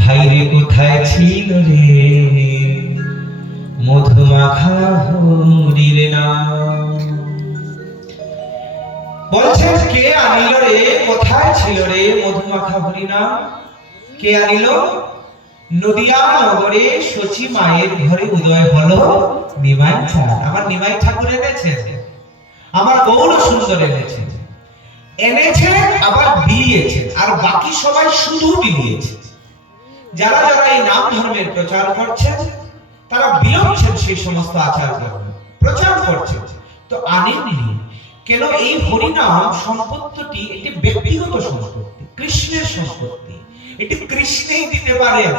ভাইরে কোথায় ছিল রে? মধুমাখা হরির নাম। বলছেন কে আনিল রে? কোথায় ছিল রে মধুমাখা হরিনাম কে আনিল? নদিয়া নগরে সচি মায়ের ঘরে উদয় হলো নিমাই ঠাকুর আমার নিমাই ঠাকুর এনেছেন? আমার গৌর সুন্দর এনেছেন। এনেছে, আবার বিলিয়েছে আর বাকি সবাই শুধু বিলিয়েছে যারা যারা এই নাম ধর্মের প্রচার করছেন তারা বিলম্বছেন সেই সমস্ত আচার কর্ম প্রচার করছেন তো আনেননি কেন এই হরিনাম সম্পত্তিটি একটি ব্যক্তিগত সম্পত্তি, কৃষ্ণের সম্পত্তি। এটি কৃষ্ণেই দিতে পারেন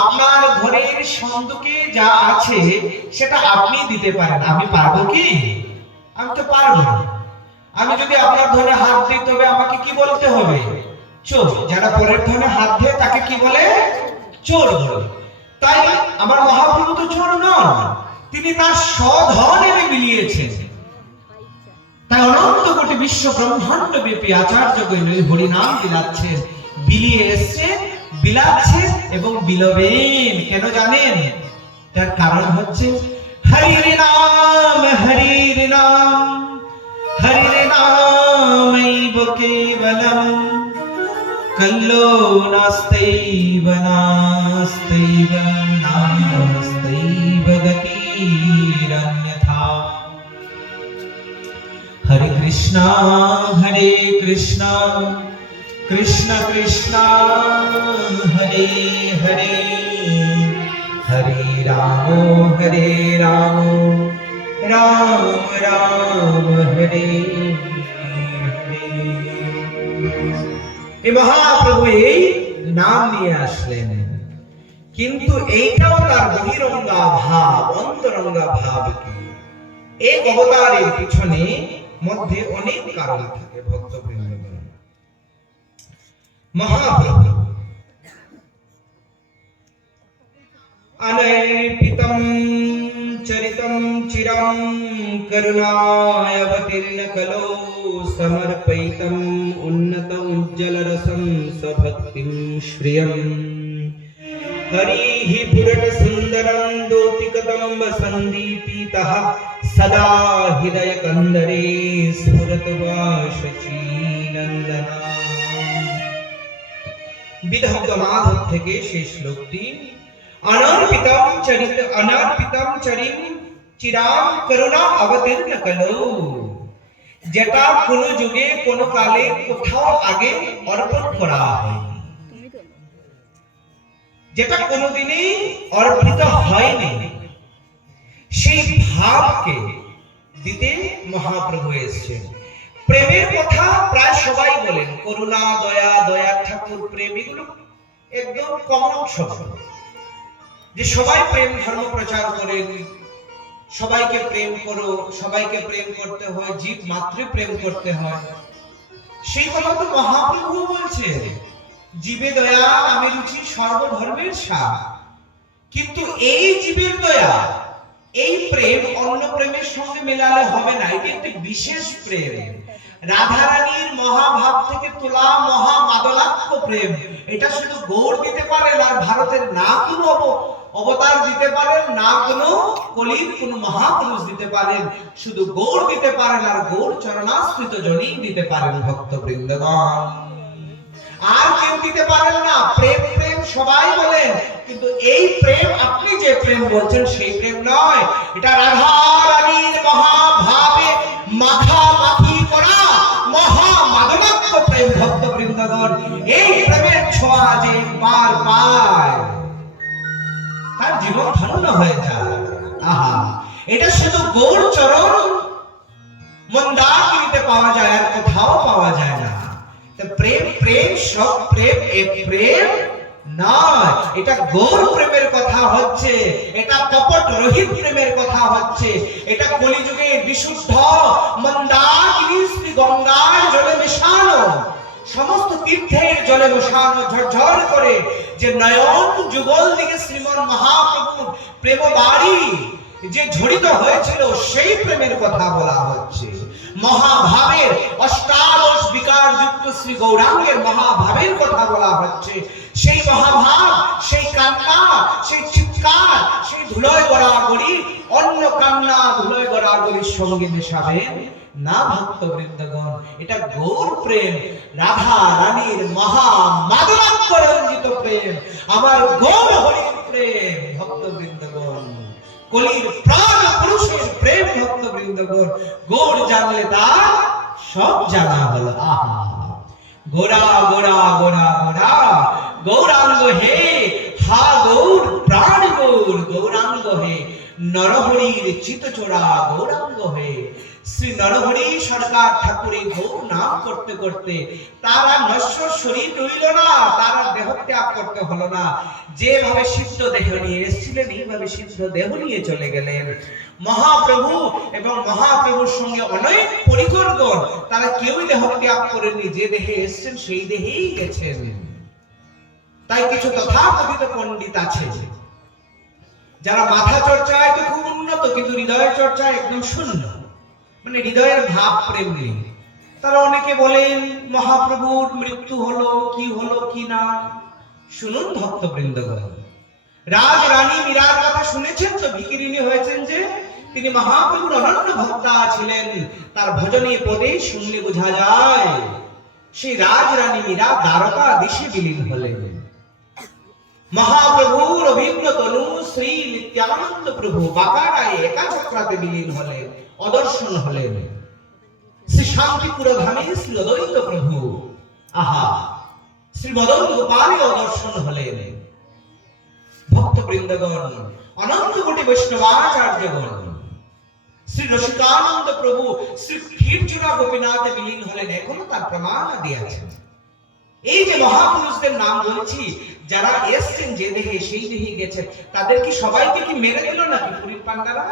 আপনার ঘরের সন্দুকে যা আছে, সেটা আপনি দিতে পারেন। আমি পারব কি? আমি তো পারব না। আমি যদি আপনার ধরে হাত দিই, তবে আমাকে কি বলতে হবে? চোর, যারা পরের ধরে হাত দেয়, তাকে কি বলে? চোর বলে। তাই আমার মহাপ্রভু তো চোর নন, তিনি তার স্বধন এনে মিলিয়েছেন। তাই অনন্ত কোটি বিশ্ব ব্রহ্মাণ্ড ব্যাপী আচার্য গৈন এই হরিনাম বিলাচ্ছেন। বিলিয়ে এসছে, বিলাচ্ছে এবং বিলবেন। কেন জানেন? তার কারণ হচ্ছে, হরির নাম হরির নাম। হরির নামৈব কেবলম কল্লো নাস্তৈব নাস্তৈব নাস্তৈব গতিরন্যথা হরে কৃষ্ণ হরে কৃষ্ণ কৃষ্ণ কৃষ্ণ হরে হরে হরে রাম হরে রাম রাম হরে এই মহাপ্রভু এই নাম নিয়ে আসলেন। কিন্তু এইটাও তার বহিরঙ্গা ভাব, অন্তরঙ্গা ভাব কি? এই অবতারের পিছনে মধ্যে অনেক কারণ থাকে ভক্তবৃন্দগণ মহাপ্রভু অনর্পিতম চরিতম চিরম করুণায়বতীর্ণ কলো সমর্পয়িতম উন্নত উজ্জ্বল রসম সভক্তিম শ্রিয়ম हरिः पुरट सुन्दरं दोतिकदम्ब सन्दीपितः सदा हृदय कन्दरे स्फुरत वाशचीनन्दना বিধব্দ মাধব থেকে সেই শ্লোকটি করুণা অবতীর্ণ কলো যেটা কোনো যুগে কোনো কালে কোথাও আগে অর্পণ করা যেটা অর্পিত হয়নি সেই ভাবকে দিতে মহাপ্রভু এসেছেন প্রেমের কথা প্রায় সবাই বলেন করুণা দয়া দয়া ঠাকুর প্রেম এগুলো একদম কমন শব্দ যে সবাই প্রেম ধর্ম প্রচার করেন সবাইকে প্রেম করো, সবাইকে প্রেম করতে হয়, জীব মাত্র প্রেম করতে হয়। সেই কথা তো মহাপ্রভু বলছে, জীবে দয়া নামে রুচি সর্বধর্মের সার। কিন্তু এই জীবের দয়া, এই প্রেম অন্য প্রেমের সঙ্গে মেলালে হবে না, এটি একটি বিশেষ প্রেম। রাধারানীর মহাভাব থেকে তোলা মহা মাদলাক্ষ প্রেম, এটা শুধু গৌর দিতে পারেন আর ভারতের না অব- অবতার দিতে পারেন, না কোনো কলির, কোনো মহাপুরুষ দিতে পারেন। শুধু গৌর দিতে পারেন আর গৌর চরণাশ্রিত জনই দিতে পারেন ভক্ত বৃন্দগণ আর কেউ দিতে পারেন না, প্রেম প্রেম সবাই বলেন। কিন্তু এই প্রেম, আপনি যে প্রেম বলছেন, সেই প্রেম নয়। এটা রাধা রানীর মহাভাবে মাথা মাথি করা মহা মাদনাত্ম প্রেম ভক্ত বৃন্দগণ এই প্রেমের ছোঁয়া যে পার পায়। তার জীবন ধন্য হয়ে যায়। আহা, এটা শুধু গৌর চরণ। মন্দাকিনীতে পাওয়া যায়, আর কোথাও পাওয়া যায় না। তা প্রেম প্রেম, সব প্রেম এক প্রেম নয়। এটা গৌর প্রেমের কথা হচ্ছে, এটা কপট রহিত প্রেমের কথা হচ্ছে। এটা কলিযুগে বিশুদ্ধ মন্দাকিনী শ্রী গঙ্গার জলে মেশানো। সমস্ত তীর্থের জলে বসানো ঝরঝর করে যে নয়ন যুগল দিকে শ্রীমন মহাপ্রভুর প্রেম বাড়ি যে ঝরিত হয়েছিল, সেই প্রেমের কথা বলা হচ্ছে। মহাভাবের অষ্টাদশ বিকার যুক্ত শ্রী গৌরাঙ্গের মহাভাবের কথা বলা হচ্ছে। সেই মহাভাব, সেই কান্না, সেই চিৎকার, সেই ধুলোয় গড়াগড়ি, অন্য কান্না গড়াগড়ির সঙ্গে মেশাবেন না ভক্ত বৃন্দগণ, এটা গৌর প্রেম। রাধা রানীর মহা রঞ্জিত প্রেম, আমার গৌর হরির প্রেম, ভক্ত বৃন্দগণ। কলির প্রাণ পুরুষের প্রেম, ভক্ত বৃন্দগণ। গৌর জানলে তার সব জানা হলো। আহা। গোরা গোরা গোরা গোরা, গৌরাঙ্গ হা নরহরির চিতচোরা গৌরাঙ্গ হয়ে, শ্রী নরহরি সরকার ঠাকুরের গৌর নাম করতে করতে তারা নশ্বর শরীর রইল না, তারা দেহ ত্যাগ করতে হলো না। যেভাবে সিদ্ধ দেহ নিয়ে এসেছিলেন, এইভাবে সিদ্ধ দেহ নিয়ে চলে গেলেন। মহাপ্রভু এবং মহাপ্রভুর সঙ্গে অনেক পরিকরগণ, তারা কেউই দেহ ত্যাগ করেননি, যে দেহে এসেছেন সেই দেহেই গেছেন। তাই কিছু তথাকথিত পণ্ডিত আছে যারা মাথা চর্চায় তো খুব উন্নত, কিন্তু হৃদয় চর্চায় একদম শূন্য। মানে হৃদয়ের ভাব প্রেম নেই। তারা অনেকে বলেন, মহাপ্রভুর মৃত্যু হলো, কি হলো, কি না? শুনুন ভক্ত বৃন্দগণ রাজ রানী মীরার কথা শুনেছেন তো? ভিকিরিনী হয়েছেন যে, তিনি মহাপ্রভুর অনন্য ভক্তা ছিলেন। তার ভজনী পদে শুনলে বোঝা যায়, সেই রাজ রানী মীরা দ্বারকা দেশে বিলীন হলেন। মহাপ্রভুর অভিন্ন তনু শ্রী নিত্যানন্দ প্রভু বাকারায় একাচক্রাতে বিলীন হলেন, অদর্শন হলেন। শ্রী শান্তিপুর ধামে শ্রী অদ্বৈত প্রভু, আহা, শ্রী মদন গোপালে অদর্শন হলেন। ভক্ত বৃন্দগণ অনন্ত কোটি বৈষ্ণবাচার্যগণ, শ্রী রসিকানন্দ প্রভু, শ্রী ক্ষীরচূড়া গোপীনাথে বিলীন হলেন, এখনও তার প্রমাণ আছে। এই যে মহাপুরুষদের নাম বলছি, যারা এসছেন যে দেহে, সেই দেহে গেছেন, তাদের কি সবাইকে কি মেরে দিল নাকি পুরীর পান্ডারা?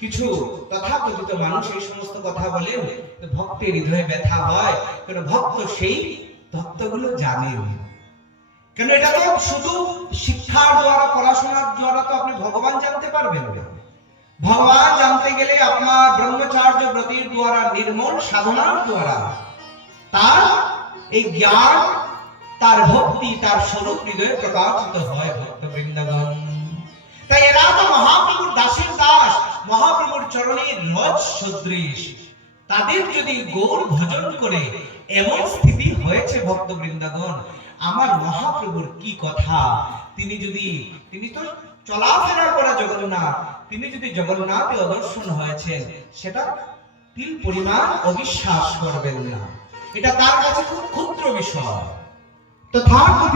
কিছু তথাকথিত মানুষ এই সমস্ত কথা বলেন ভক্তের হৃদয়ে ব্যথা হয় কারণ ভক্ত সেই তত্ত্বগুলো জানেন। কেন এটা তো শুধু শিক্ষার দ্বারা, পড়াশোনার দ্বারা তো আপনি ভগবান জানতে পারবেন না। ভগবান জানতে গেলে আপনার ব্রহ্মচার্য ব্রতির দ্বারা, নির্মল সাধনার দ্বারা তার এই জ্ঞান, তার ভক্তি, তার স্বরূপ হৃদয়ে প্রকাশিত হয় ভক্ত বৃন্দাবন তাই এরা তো মহাপ্রভুর দাসের দাস, মহাপ্রভুর চরণে রজ সদৃশ। তাদের যদি গৌর ভজন করে এমন স্থিতি হয়েছে ভক্ত বৃন্দাবন আমার মহাপ্রভুর কি কথা? তিনি যদি, তিনি তো চলাফেরা করা জগন্নাথ, তিনি যদি জগন্নাথে অদর্শন হয়েছেন, সেটা তিল পরিমাণ অবিশ্বাস করবেন না। এটা তার কাছে খুব ক্ষুদ্র বিষয়। তো তথাকথিত